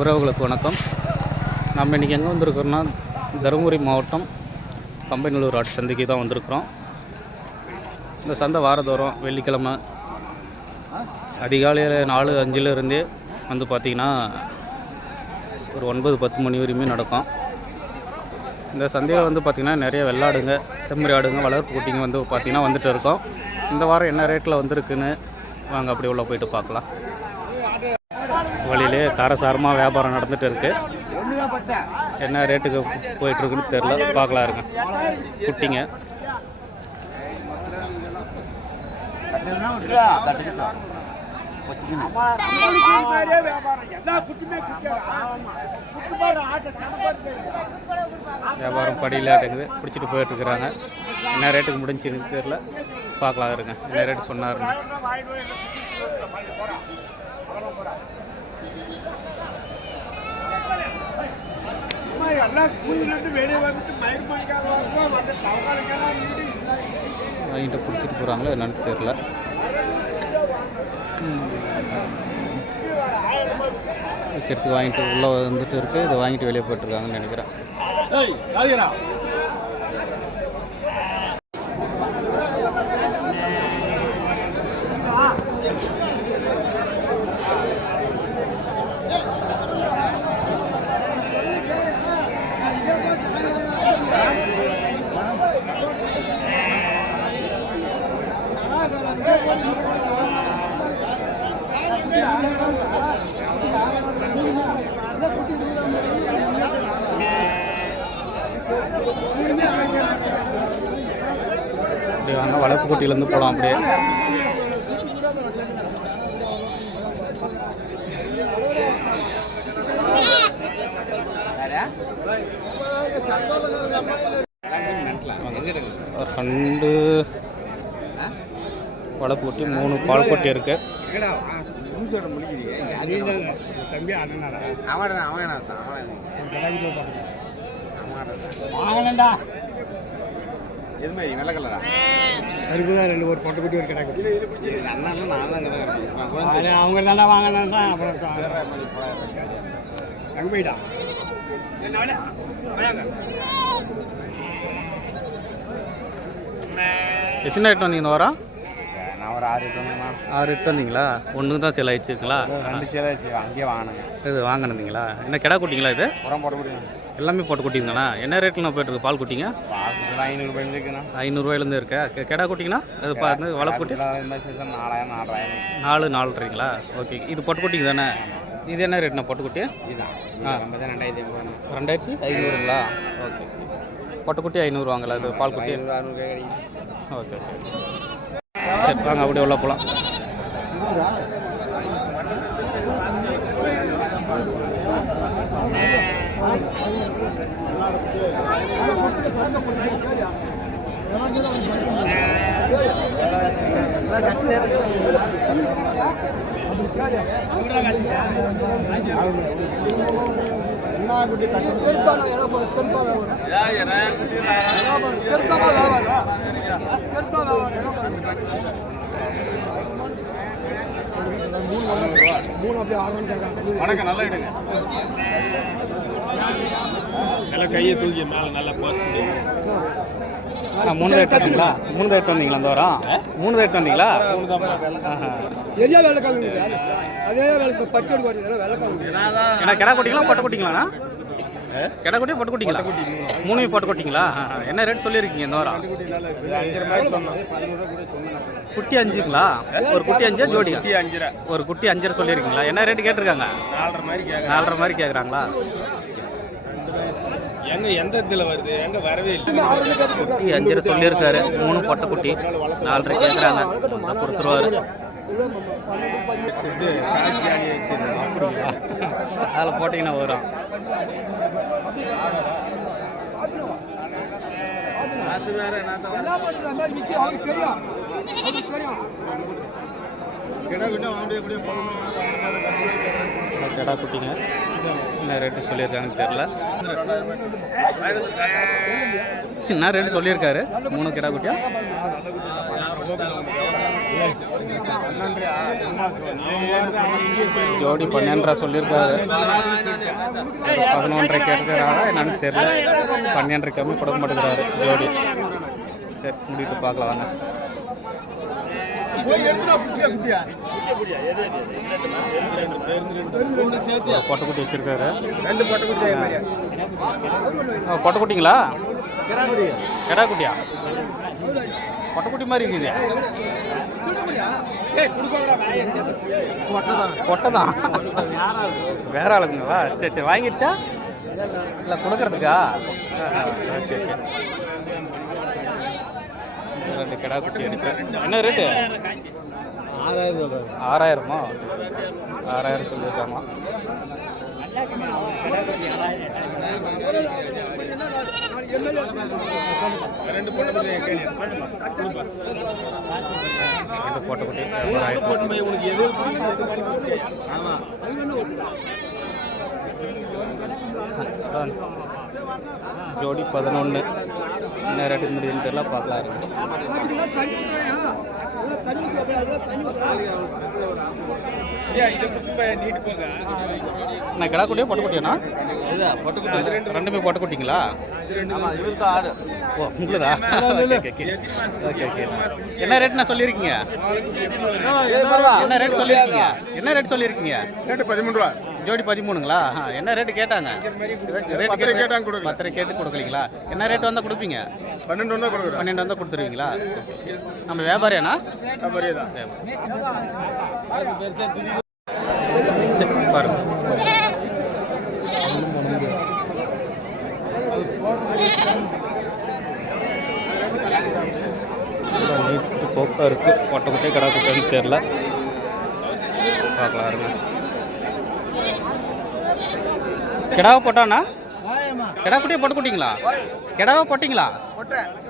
உறவுகளுக்கு வணக்கம். நம்ம இன்றைக்கி எங்கே வந்திருக்கிறோன்னா தருமபுரி மாவட்டம் கம்பைநல்லூர் ஆட்டு சந்தைக்கு தான் வந்திருக்கிறோம். இந்த சந்தை வாரதோறும் வெள்ளிக்கிழமை அதிகாலையில் 4-5 இருந்தே வந்து பார்த்திங்கன்னா ஒரு 9-10 மணி வரையுமே நடக்கும். இந்த சந்தையில் வந்து பார்த்திங்கன்னா நிறைய வெள்ளாடுங்க, செம்மறி ஆடுங்க, வளர்ப்பு குட்டிங்க வந்து பார்த்திங்கன்னா வந்துட்டு இருக்கோம். இந்த வாரம் என்ன ரேட்டில் வந்திருக்குன்னு வாங்க அப்படி உள்ள போயிட்டு பார்க்கலாம். வழியிலே காரசாரமாக வியாபாரம் நடந்துகிட்டு இருக்குது. என்ன ரேட்டுக்கு போயிட்டுருக்குன்னு தெரில, பார்க்கலாம் இருங்க. குட்டிங்க வியாபாரம் படியில் ஆட்டுங்குது, பிடிச்சிட்டு போயிட்டுருக்குறாங்க. என்ன ரேட்டுக்கு முடிஞ்சுன்னு தெரில, பார்க்கலாம் இருங்க. என்ன ரேட்டு சொன்னாருங்க. வாங்கிட்டு பிடிச்சிட்டு போகிறாங்களோ என்னன்னு தெரில. விற்கிறதுக்கு வாங்கிட்டு உள்ளே வந்துட்டு இருக்குது. இதை வாங்கிட்டு வெளியே போயிட்டுருக்காங்கன்னு நினைக்கிறேன். அப்படியே வாங்க, வளர்ப்பு குட்டியிலேருந்து போகலாம். அப்படியே ரெண்டு வளர்ப்பு குட்டி, 3 பால் குட்டி இருக்கு. ஒரு பொட்டை குட்டி ஒரு கிடக்கு. அவங்க நல்லா வாங்கினா தான் அப்புறம் அங்கே போயிட்டா. எத்தனை எட்டு வந்தீங்க இந்த வாரம்? நான் ஒரு 6 எட்டு வந்தேங்கண்ணா. 6 எட்டு வந்தீங்களா? ஒன்று தான் சேல் ஆயிடுச்சுங்களா? 2 சேல் ஆயிடுச்சு. அங்கேயே வாங்கினேங்க. இது வாங்கினீங்களா? என்ன கிடா குட்டிங்களா? இது உரம் போட்டு குட்டிங்க எல்லாமே போட்டு குட்டிங்கண்ணா. என்ன ரேட்டில் போய்ட்டுருக்கு பால் குட்டிங்க? 500 இருக்குண்ணா. 500 இருக்கா? கிடா குட்டிங்கன்னா அது பார்த்து வளர்ப்பு குட்டி 4-4.5ங்களா? ஓகே. இது பொட்டு குட்டிங்க தானே? இது என்ன ரேட்ண்ணா பொட்டு குட்டி? இதுதான் 2500ங்களா? ஓகே. பொட்டுக்குட்டி 500 வாங்கலாம். இது பால் குட்டி 600 ஓகே ஓகே. சரி வாங்க அப்படியே உள்ள போகலாம். வணக்கம். நல்லா இடுங்க. நல்லா கையை தூக்கி மேலே நல்லா போஸ்ட் பண்ணி 3 ரேட் வந்தீங்களா? 3 ரேட் வந்தீங்களா இந்த வாரம்? 3 ரேட் வந்தீங்களா? எதே வேலை காணுங்க. அதே வேலை பச்சை எடுக்க வேலை காணுங்க. ஏன்னா கிடா குட்டிங்களா பொட்டு குட்டிங்களாண்ணா? கிடா குட்டி பொட்டு குட்டிங்களா? 3 பொட்டு குட்டிங்களா? என்ன ரேட் சொல்லியிருக்கீங்க இந்த வாரம்? குட்டி 5ங்களா? ஒரு குட்டி 5 ஜோடி 5. ஒரு குட்டி 5 சொல்லியிருக்கீங்களா? என்ன ரேட்டு கேட்டிருக்காங்க? 4.5 மாதிரி கேட்குறாங்களா? எங்க எந்த இதில் வருது? எங்க வரவே இல்லை. குட்டி 5 சொல்லியிருக்காரு. 3 பொட்டை குட்டி 4.5 கேட்குறாங்க. கொடுத்துருவாரு. அதில் போட்டிங்கன்னா வரும். கிடா குட்டிங்க என்ன ரேட்டு சொல்லியிருக்காங்கன்னு தெரில. என்ன ரேட்டு சொல்லியிருக்காரு? 3 கிடா குட்டியா? ஜோடி 12 சொல்லியிருக்காரு. 11.5 கேட்கிறாரா என்னன்னு தெரியல. 12 கம்மி கொடுக்க மாட்டேங்கிறாரு ஜோடி. சரி முடிட்டு பார்க்கலாம் வாங்க. பொட்டைக்குட்டி வச்சிருக்காரு. பொட்டைக்குட்டிங்களா? கெடா குட்டியா? பொட்டைக்குட்டி மாதிரி இருக்குது. பொட்டை தான். வேற ஆளுங்களா? சரி சரி வாங்கிடுச்சா இல்லை கொடுக்கறதுக்கா? சரி சரி. 2 கெடா குட்டி இருக்கு. என்ன ரேட்டு? 6000மா? 6000 சொல்லியிருக்காமா. ரெண்டு பொட்டைக்குட்டி ஜோடி 11. என்ன ரேட்டு முடியும்னு தெரியல, பார்க்கலாம் இருக்கு. நான் கிடா குட்டியா பொட்டைக்குட்டியாண்ணா? பொட்டைக்குட்டி. ரெண்டுமே பொட்டைக்குட்டிங்களா? ஓ உங்களுதா? Okay okay. என்ன ரேட் நான் சொல்லியிருக்கீங்க? என்ன ரேட் சொல்லியிருக்கீங்க? என்ன ரேட் சொல்லியிருக்கீங்க? ரேட்டு 13 ரூபா. ஜோடி 13ங்களா? என்ன ரேட்டு கேட்டாங்க? ரேட்டு கேட்டாங்க. 10 கேட்டு கொடுக்கலீங்களா? என்ன ரேட்டு வந்தால் கொடுப்பீங்க? 12 வந்தால் கொடுக்குறேன். 12 வந்தால் கொடுத்துருவீங்களா? நம்ம வியாபாரியாண்ணா? வியாபாரியே தான். பாருங்க போக்கா இருக்கு. பொட்டைக்குட்டியே கடா குட்டின்னு தெரியல, பார்க்கலாம் இருங்க. கிடாவை போட்டாண்ணா? கிடா குட்டியே போட்டு குட்டிங்களா? கிடாவை போட்டிங்களா?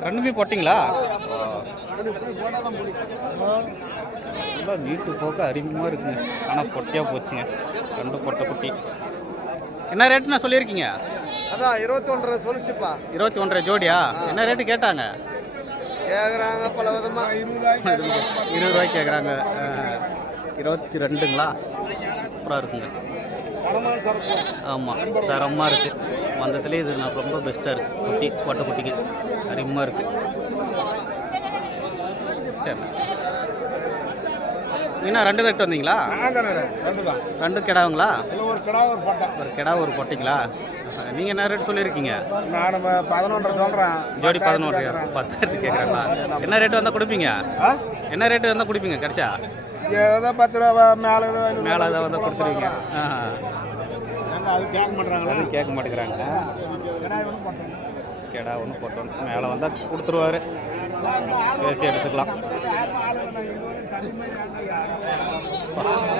ரெண்டுமே போட்டிங்களா? நல்லா நீட்டு போக்க அருமையாக இருக்குங்க. ஆனால் பொட்டியாக போச்சுங்க. 2 பொட்டைக்குட்டி. என்ன ரேட்டு நான் சொல்லியிருக்கீங்க? அதான் 21.5 சொல்லிச்சுப்பா. 21.5 ஜோடியா? என்ன ரேட்டு கேட்டாங்க? கேட்குறாங்க பல விதமாக. 20 ரூபாய்க்கு கேட்குறாங்க. 22ங்களா? சூப்பராக இருக்குங்க. ஆமாம் தரமாக இருக்குது. வந்ததுலேயே இது நான் ரொம்ப பெஸ்ட்டாக இருக்குது. குட்டி பொட்டைக்குட்டிக்கு அருமையாக இருக்குது. சரி இன்னும் 2 ரேட்டு வந்தீங்களா? 2 கிடாவுங்களா? ஒரு கிடா ஒரு பொட்டைங்களா? நீங்கள் என்ன ரேட் சொல்லியிருக்கீங்க? நான் 11 சொல்கிறேன். ஜோடி 11. 10 கேட்குறாங்களா? என்ன ரேட்டு வந்தால் கொடுப்பீங்க? என்ன ரேட்டு வந்தால் கொடுப்பீங்க கடைசியா? ஏதோ 10 ரூபா மேலே மேலே தான் வந்தால் கொடுத்துருவீங்க. அது கேட்க மாட்டேறாங்களா? அது கேட்க மாட்டேங்கிறாங்க. கிடா ஒன்று போட்டோம் மேலே வந்தால் கொடுத்துருவாரு. பேசி எடுத்துக்கலாம்.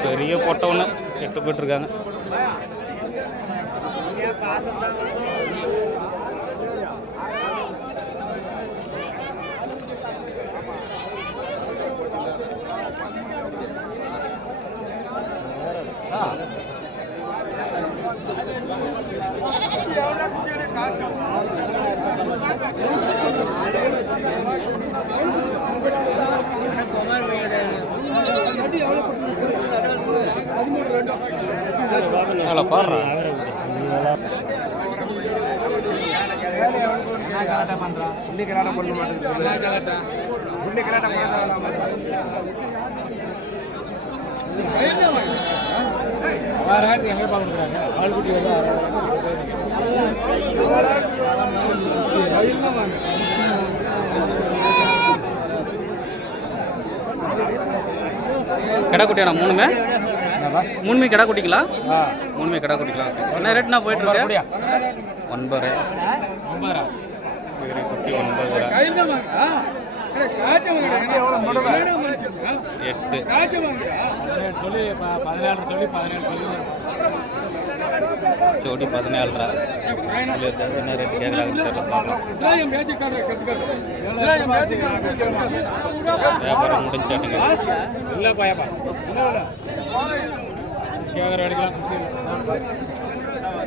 பெரிய பொட்டை ஒன்று 8 போயிட்டுருக்காங்க. பாடுறா கிடா குட்டியாண்ணா? மூணுமே கிடா குட்டிங்களா? 3மே கிடா குட்டிங்களா? என்ன ரேட்னா போயிட்டு இருக்கு? 9. குட்டி 9. 8 ஜோடி 14. என்ன ரேட் கேட்குறாங்கன்னு வியாபாரம் முடிஞ்சாட்டுங்க.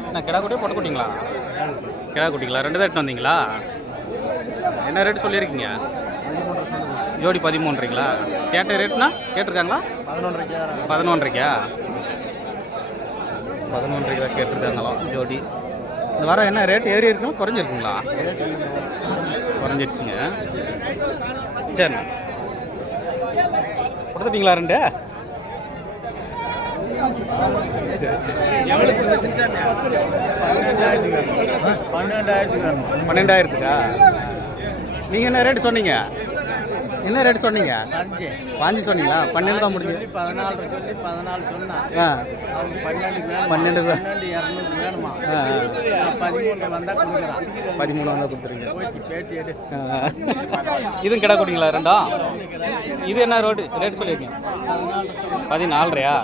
என்ன கிடா குட்டியே போட்டு குட்டிங்களா? கிடா குட்டிங்களா? 2 ரேட் வந்தீங்களா? என்ன ரேட்டு சொல்லியிருக்கீங்க? ஜோடி 13ங்களா? கேட்ட ரேட்னா கேட்டிருக்காங்களா? 11.5க்கா? 11.5 தான் கேட்டிருக்காங்களா ஜோடி. இந்த வாரம் என்ன ரேட் ஏறி இருக்குங்களா குறைஞ்சிருக்குங்களா? குறைஞ்சிருச்சுங்க. சரிண்ணா கொடுத்துட்டீங்களா 2? சரி சரி. 12,000க்கா? நீங்கள் என்ன ரேட்டு சொன்னீங்க? என்ன ரேட்டு சொன்னீங்க? 5 சொன்னீங்களா? 12 தான் முடிஞ்சு. 14 சொல்லி 14 சொன்னா. ஆ, அவங்க 12 12 தான். 200 வேணுமா? ஆ, 13 வந்தா கொடுக்குறான். 13 வந்தால் கொடுத்துருங்க. போய் பேட்டி எடு. இதுவும் கிடா குட்டிங்களா ரெண்டும்? இது என்ன ரேட்டு சொல்லியிருக்கீங்க? 14.5யா?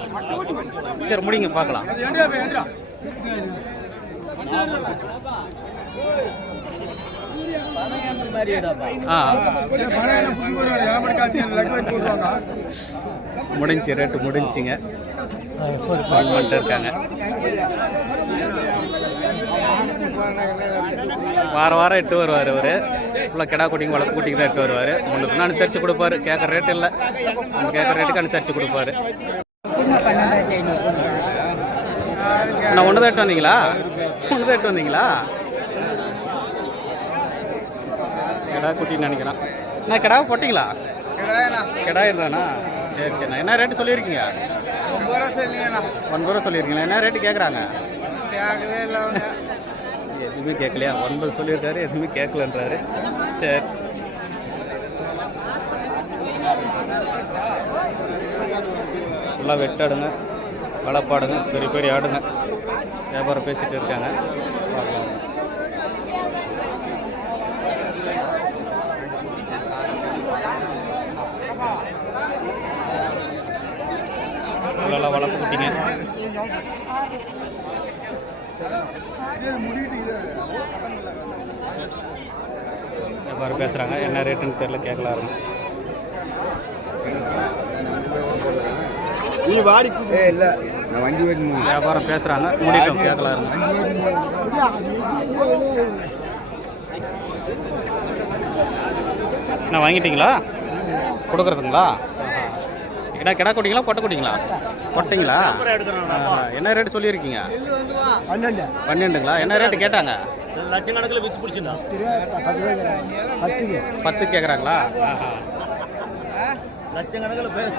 சரி முடிங்க பார்க்கலாம். ஆ, முடிஞ்சு ரேட்டு முடிஞ்சுங்க. பண்ணிட்டு இருக்காங்க. வாரம் எட்டு வருவார் அவர். ஃபுல்லாக கிடா குட்டிங்க வளர்ப்பு குட்டிக்கு தான் எட்டு வருவார். முன்னுக்கு அனுசரித்து கொடுப்பாரு. கேட்குற ரேட்டு இல்லை, நம்ம கேட்குற ரேட்டுக்கு அனுசரித்து கொடுப்பாரு. நான் ஒன்று தான் எட்டு வந்தீங்களா? கிடா குட்டின்னு நினைக்கிறேன். நான் கிடாவை போட்டிங்களா? கிடாயிடுறாண்ணா? சரி சரிண்ணா. என்ன ரேட்டு சொல்லியிருக்கீங்க? 9 ரூபா சொல்லியிருக்கீங்களா? என்ன ரேட்டு கேட்குறாங்க? எதுவுமே கேட்கலையா? 9 சொல்லியிருக்காரு, எதுவுமே கேட்கலன்றாரு. சரி எல்லாம் வெட்டாடுங்க, வளப்பாடுங்க, பெரிய பெரிய ஆடுங்க. வியாபாரம் பேசிகிட்டு இருக்காங்க. பார்க்கலாம். நல்லா வளர்ப்பு குட்டிங்க. வியாபாரம் பேசுகிறாங்க. என்ன ரேட்டுன்னு தெரியல, கேட்கலாம். நீ வாடி இல்லை, நான் வண்டி வரணும். வியாபாரம் பேசுகிறாங்க, முடிட்டோம், கேட்கலாம். நான் வாங்கிட்டீங்களா? கொடுக்குறதுங்களா? என்ன கிடா குட்டிங்களா பொட்டை குட்டிங்களா? பொட்டைங்களா? என்ன ரேட்டு சொல்லியிருக்கீங்க? 12ங்களா? என்ன ரேட்டு கேட்டாங்க? லட்சக்கணக்கில் வித்து பிடிச்சிருந்தா 10 கேட்குறாங்களா? லட்சக்கணக்கில் பேர்.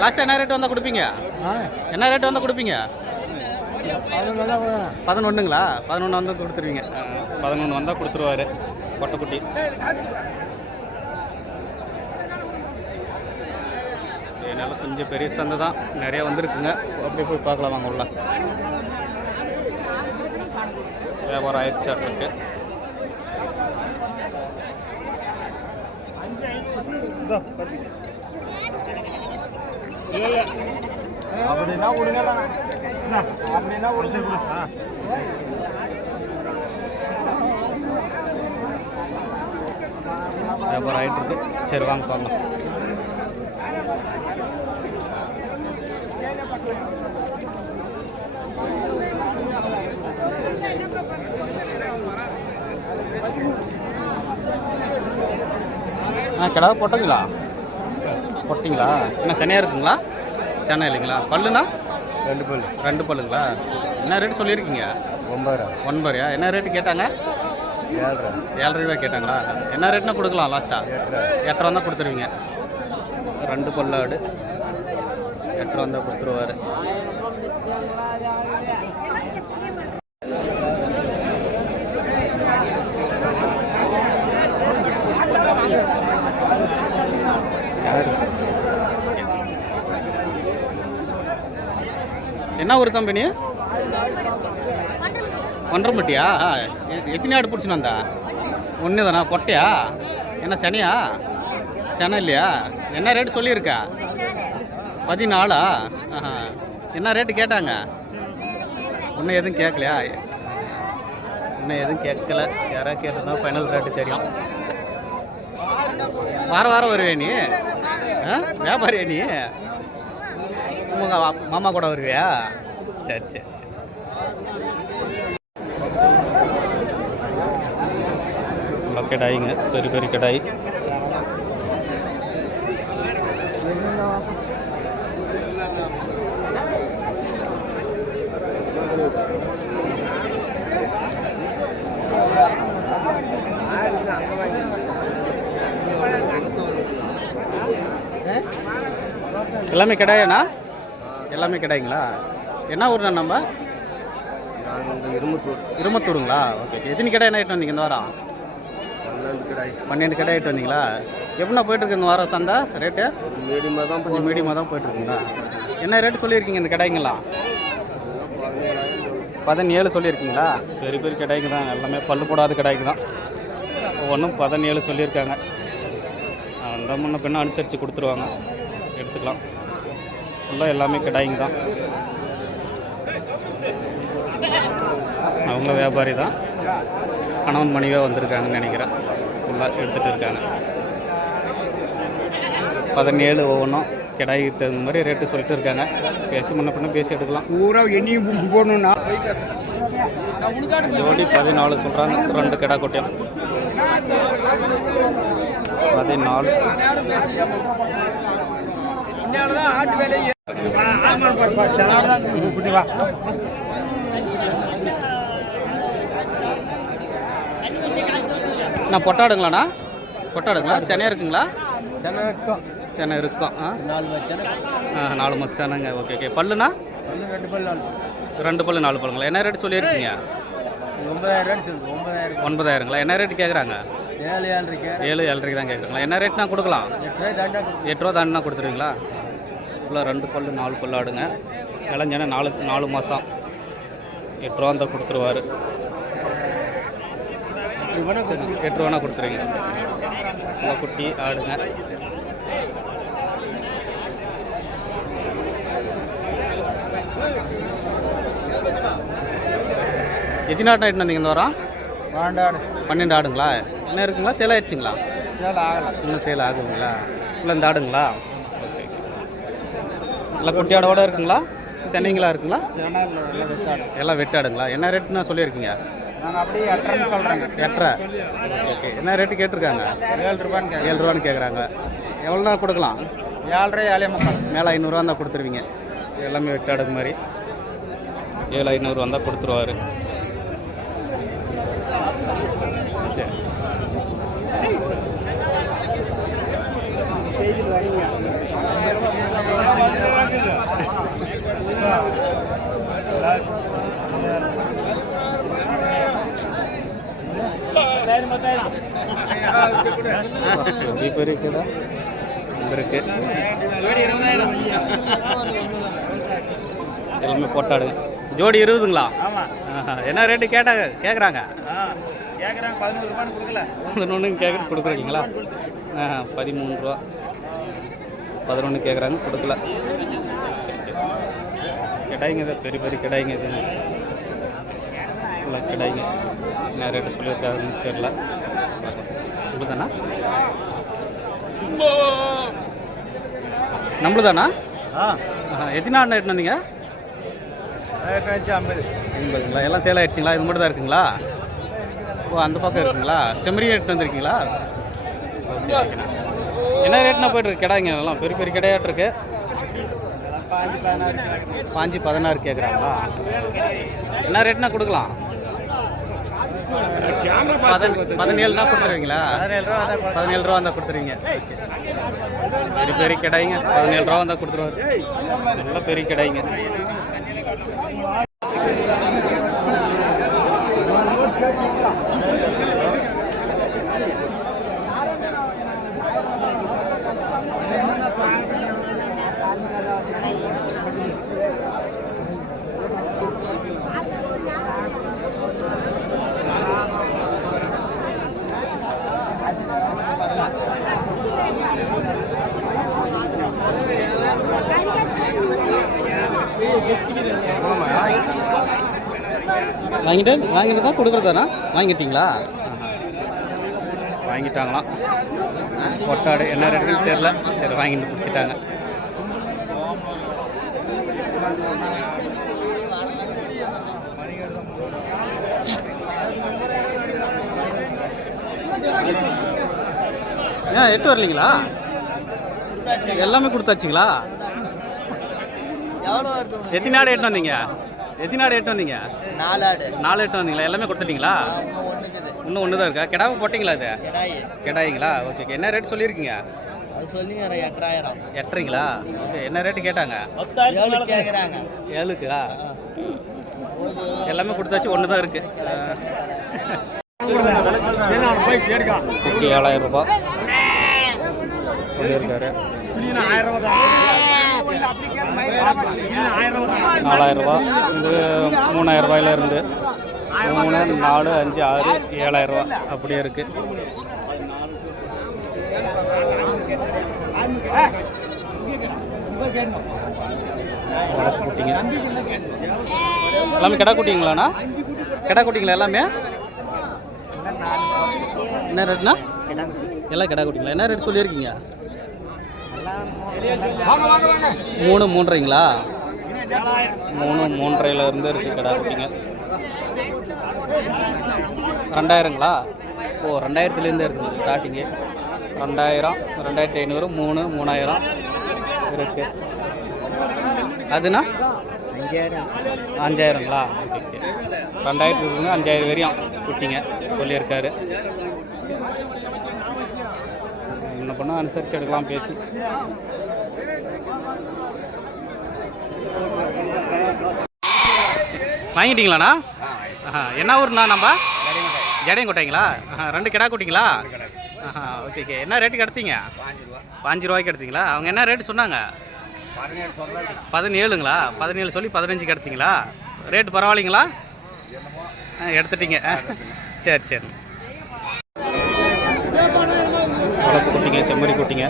லாஸ்ட்டாக என்ன ரேட்டு வந்தால் கொடுப்பீங்க? என்ன ரேட்டு வந்தால் கொடுப்பீங்க? 11ங்களா? 11 வந்தால் கொடுத்துருவீங்க. 11 வந்தால் கொடுத்துருவாரு பொட்டைக்குட்டி. என்னால் கொஞ்சம் பெரிய சந்தை தான், நிறைய வந்திருக்குங்க. அப்படியே போய் பார்க்கலாம் வாங்க. உள்ள வியாபாரம் ஆயிடுச்சா இருக்கு. அப்படின்னா விடுங்க, அப்படின்னா விடுச்சு. வியாபாரம் ஆகிட்டு இருக்கு. சரி வாங்க பார்க்கலாம். கிடா போட்டீங்களா? என்ன சனியாக இருக்குங்களா? சனை இல்லைங்களா? பல்லுண்ணா? 2 பல். 2 பல்லுங்களா? என்ன ரேட்டு சொல்லியிருக்கீங்க? 9. என்ன ரேட்டு கேட்டாங்க? 7.5 ரூபா கேட்டாங்களா? என்ன ரேட்னா கொடுக்கலாம் லாஸ்ட்டாக? 8 வந்தால் கொடுத்துருவீங்க. 2 பல்லாடு 8 வந்தால் கொடுத்துருவாரு. என்ன ஒரு கம்பெனி? ஒன்றரைமட்டியா? எத்தனை ஆடு பிடிச்சின்னு வந்தா? 1 தானா? பொட்டையா? என்ன சனியா? சனை இல்லையா? என்ன ரேட்டு சொல்லியிருக்கா? 14. ஆஹா. என்ன ரேட்டு கேட்டாங்க? இன்னும் எதுவும் கேட்கலையா? இன்னும் எதுவும் கேட்கல. யாராவது கேட்டிருந்தா ஃபைனல் ரேட்டு தெரியும். வாரம் வருவே நீ? வியாபாரியா நீ? சும்மா மாமா கூட வருவியா? சரி சரி சரி. கிடாய்ங்க, பெரிய பெரிய கிடாய். எல்லாமே கிடாயாண்ணா? எல்லாமே கிடாய்ங்களா? என்ன ஊர்ண்ணா நம்ம? இருமத்தூருங்களா? ஓகே. எத்தனை கிடாய் என்ன ஆகிட்டு வந்தீங்க இந்த வாரம்? 12 கிடாய் ஆகிட்டு வந்தீங்களா? எப்படின்னா போயிட்டுருக்கு இந்த வாரம் சந்தை ரேட்டு? மீடியமாக தான் கொஞ்சம் மீடியமாக தான் போயிட்டுருக்குங்களா? என்ன ரேட்டு சொல்லியிருக்கீங்க இந்த கிடாய்ங்களாம்? 17 சொல்லியிருக்கீங்களா? பெரிய பெரிய கிடாய்க்கு தான், எல்லாமே பல்லு போடாத கிடாய்க்கு தான். ஒவ்வொன்றும் 17 சொல்லியிருக்காங்க. அந்த முன்ன பின்ன அனுசரித்து கொடுத்துருவாங்க, எடுத்துக்கலாம். ஃபுல்லாக எல்லாமே கிடாய்ங்க தான். அவங்க வியாபாரி தான், கணவன் மனைவியாக வந்திருக்காங்கன்னு நினைக்கிறேன். ஃபுல்லாக எடுத்துகிட்டு இருக்காங்க. 17 ஒவ்வொன்றும் கிடாய்க்கு தகுந்த மாதிரி ரேட்டு சொல்லிட்டு இருக்காங்க. பேசி முன்ன பின்ன பேசி எடுக்கலாம். பூரா எண்ணியும் பிடிச்சி போடணும்னா ஜோடி 14 சொல்கிறாங்க. 2 கிடா கொட்டியம் 14. நான் பொட்டாடுங்களாண்ணா? பொட்டாடுங்களா? சென்னை இருக்குங்களா? சென்னை இருக்கும். 4 மச்சானுங்க. Okay okay. பல்லுண்ணா? 2 பல்லு 4 பல்லுங்களா? என்ன ரேட்டு சொல்லியிருக்கீங்க? 9,000ங்களா? என்ன ரேட்டு கேட்குறாங்க? 7,500 தான் கேட்குறாங்களா? என்ன ரேட்னா கொடுக்கலாம்? 8 ரூபா தாண்டினா கொடுத்துருவீங்களா? ஃபுல்லாக 2 பல்லு 4 பல்லு ஆடுங்க. இளைஞன 4 மாதம் 8 ரூபா தான் கொடுத்துருவார். 8 ரூபானா கொடுத்துருவீங்க. நல்லா குட்டி ஆடுங்க. எத்தனை ஆடு ஆகிட்டு வந்தீங்க இந்த வாரம்? 12 ஆடுங்களா? என்ன இருக்குங்களா? சேல் ஆகிடுச்சிங்களா? இன்னும் சேல் ஆகுங்களா? இல்லை இந்த ஆடுங்களா? ஓகே. நல்லா குட்டி ஆடோட இருக்குங்களா? சென்னைங்களா இருக்குங்களா? எல்லாம் வெட்டு ஆடுங்களா? என்ன ரேட்டுன்னு சொல்லியிருக்கீங்க? நாங்கள் அப்படியே 8 சொல்கிறேங்க. 8.5. ஓகே. என்ன ரேட்டு கேட்டிருக்காங்க? 7 ரூபான்னு கேட்குறாங்க. எவ்வளோ நாள் கொடுக்கலாம்? 7,500 மேலே 500 தான் கொடுத்துருவீங்க. எல்லாமே வெட்டு ஆடுங்க மாதிரி 7,500 வந்தால் கொடுத்துருவாரு. சரி. பெரிய கடை இருக்கு. எல்லாமே போட்டாடுங்க. ஜோடி 20ங்களா? என்ன ரேட்டு கேட்குறாங்க? 11 கேட்குறது கொடுக்குறீங்களா? 13 ரூபா 11 கேட்குறாங்க, கொடுக்கல. சரி சரி. கிடாய்ங்க இது, பெரிய பெரிய கிடாய்ங்க இது. இல்லை கிடாய்ங்க. என்ன ரேட்டு சொல்லியிருக்காருன்னு தெரியல. நம்மளுதானா? நம்மளுதானா? எத்தனை ஆடு எடுத்து வந்தீங்க? 50ங்களா? எல்லாம் சேல் ஆகிடுச்சிங்களா? இது மட்டும் தான் இருக்குங்களா? ஓ, அந்த பக்கம் இருக்குங்களா? செம்மறி எடுத்து வந்திருக்கீங்களா? ஓகே. என்ன ரேட்னா போய்ட்டுருக்கு கிடாய்ங்க? எல்லாம் பெரிய பெரிய கிடாயாட்டு இருக்கு. 5,16 கேட்குறாங்களா? என்ன ரேட்னா கொடுக்கலாம்? 17 கொடுத்துருவீங்களா? 17 ரூபா வந்தால் கொடுத்துருவீங்க. பெரிய பெரிய கிடாய்ங்க 17 ரூபா வந்தால் கொடுத்துருவாரு. நல்ல பெரிய கிடாய்ங்க. வாங்கிட்டு தான் கொடுக்குறதாண்ணா? வாங்கிட்டீங்களா? வாங்கிட்டாங்களாம். கொட்டாடு என்ன ரேட்டுன்னு தெரில. சரி, வாங்கிட்டு பிடிச்சிட்டாங்க. ஏன் எட்டு வரலீங்களா? எல்லாமே கொடுத்தாச்சுங்களா? எத்தனை ஆடு எட்டு வந்தீங்க? எத்தனை ஆடு எட்டு வந்தீங்க? 4 எட்டு வந்தீங்களா? எல்லாமே கொடுத்துட்டீங்களா? இன்னும் ஒன்று தான் இருக்கா? கிடாவை போட்டிங்களா? அது கிடாயிங்களா? Okay okay. என்ன ரேட் சொல்லியிருக்கீங்க? 8,500ங்களா? ஓகே. என்ன ரேட்டு கேட்டாங்க? 7க்கா? எல்லாமே கொடுத்தாச்சு, ஒன்று தான் இருக்குது. குட்டி 7,000 ரூபாய் சொல்லியிருக்காரு. 4,000 ரூபா. இது 3,000 ரூபாயில இருந்து 3, 4, 5, 6, 7,000 ரூபா அப்படியே இருக்கு. குட்டிங்க எல்லாமே கிடா குட்டிங்களாண்ணா? கிடா குட்டிங்களா எல்லாமே? என்ன ரேட்னா? எல்லாம் கிடா குட்டிங்களா? என்ன ரேட் சொல்லியிருக்கீங்க? 3, 3.5ங்களா? 3, 3.5ல இருந்து இருக்குது கிடா குட்டிங்க. 2,000ங்களா? ஓ 2,000லேருந்து இருக்குங்க ஸ்டார்டிங்கு. 2,000, 2,500, 3, 3,000 இருக்குது. அதுனா 5,000ங்களா? Okay okay. 2,000 5,000 வரையும் குட்டிங்க சொல்லியிருக்காரு. என்ன பண்ணால் அனுசரித்து எடுக்கலாம் பேசி. வாங்கிட்டீங்களாண்ணா? என்ன ஊர்ண்ணா? நம்ம ஜடையங்கோட்டைங்களா? 2 கிடா குட்டிங்களா? Okay okay. என்ன ரேட்டுக்கு எடுத்தீங்க? 5 ரூபாய்க்கு எடுத்தீங்களா? அவங்க என்ன ரேட்டு சொன்னாங்க? 17ங்களா? 17 சொல்லி 15க்கு எடுத்தீங்களா? ரேட்டு பரவாயில்லைங்களா? எடுத்துட்டீங்க. சரி சரி. வளர்ப்பு குட்டிங்க, செம்மறி குட்டிங்க.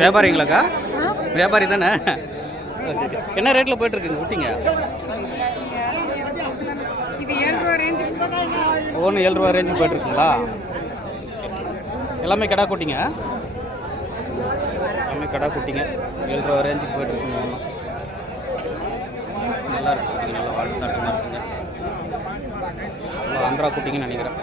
வியாபாரிங்களாக்கா? வியாபாரி தானே? Okay okay. என்ன ரேட்டில் போய்ட்டுருக்குங்க குட்டிங்க? ஒன்று 7 ரூபா ரேஞ்சுக்கு போய்ட்டுருக்குங்களா? எல்லாமே கிடா குட்டிங்க? எல்லாமே கிடா குட்டிங்க 7 ரூபா ரேஞ்சுக்கு போய்ட்டுருக்குங்க. ஒன்றும் நல்லா இருக்கு குட்டிங்க, நல்லா வாழ்க்கை சாப்பிட்டு இருக்குங்க. நல்லா ஆந்திரா குட்டிங்கன்னு நினைக்கிறேன்.